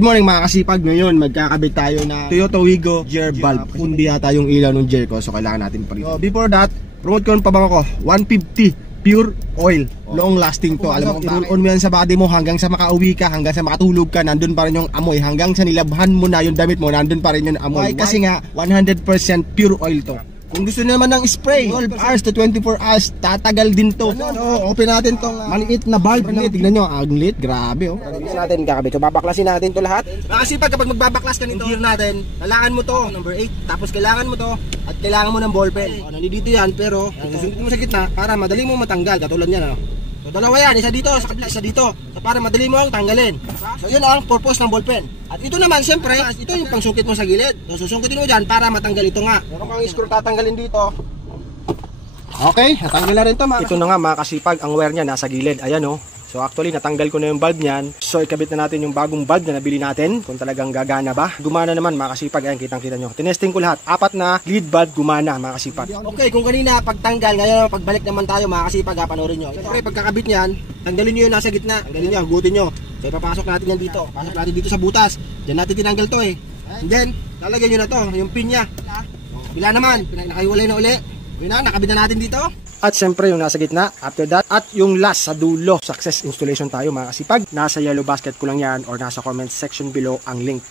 Good morning mga kasipag. Ngayon magkakabit tayo na Toyota Wigo gear valve. Kundi yata yung ilaw ng gear ko, so kailangan natin pa rin. So before that, promote ko yung pabango ko, 150 pure oil. Long lasting to. Alam mo, i-roll on mo yan sa body mo hanggang sa makauwi ka, hanggang sa makatulog ka, nandun pa rin yung amoy. Hanggang sa nilabhan mo na yung damit mo, nandun pa rin yung amoy. Kasi nga 100% pure oil to. Kung gusto nyo naman ng spray, 12 hours to 24 hours, tatagal din to. So, open natin tong maliit na valve. Tignan nyo, ang lit, grabe oh. Kakabit natin, kakabit. So, babaklasin natin to lahat. Kasi kapag magbabaklas ka nito, gear natin, kailangan mo to, number 8. Tapos kailangan mo to, at kailangan mo ng ballpen. Nandito yan, pero susundin mo sa gitna para madali mo matanggal. Katulad yan, So, dalawa yan, isa dito, sa kabila, isa dito. So, para madali mo ang tanggalin. So, yun ang purpose ng ballpen. At ito naman, siyempre, ito yung pangsukit mo sa gilid. So, susungkitin mo dyan para matanggal ito nga. Meron kang screw tatanggalin dito. Okay, natanggal na rin ito mga. Ito na nga mga kasipag, ang wire niya nasa gilid. Ayan oh. So actually natanggal ko na yung bulb niyan. So ikabit na natin yung bagong bulb na nabili natin. Kung talagang gagana ba. Gumana naman mga kasipag. Ayan, kitang-kita nyo. Tinesting ko lahat. 4 na lead bulb gumana mga kasipag. Okay, kung kanina pagtanggal, ngayon pagbalik naman tayo mga kasipag. Panoorin nyo. Siyempre pagkakabit niyan, tanggalin nyo yung nasa gitna. Tanggalin nyo, hugutin nyo. So ipapasok natin yan dito. Pasok natin dito sa butas. Diyan natin tinanggal to eh. And then, lalagyan nyo na to, yung pin nya. Bila naman, nakahiwalay na uli. Yun na, nakabit na natin dito. At syempre yung nasa gitna, after that, at yung last sa dulo. Success installation tayo mga kasipag. Nasa yellow basket ko lang yan or nasa comment section below ang link.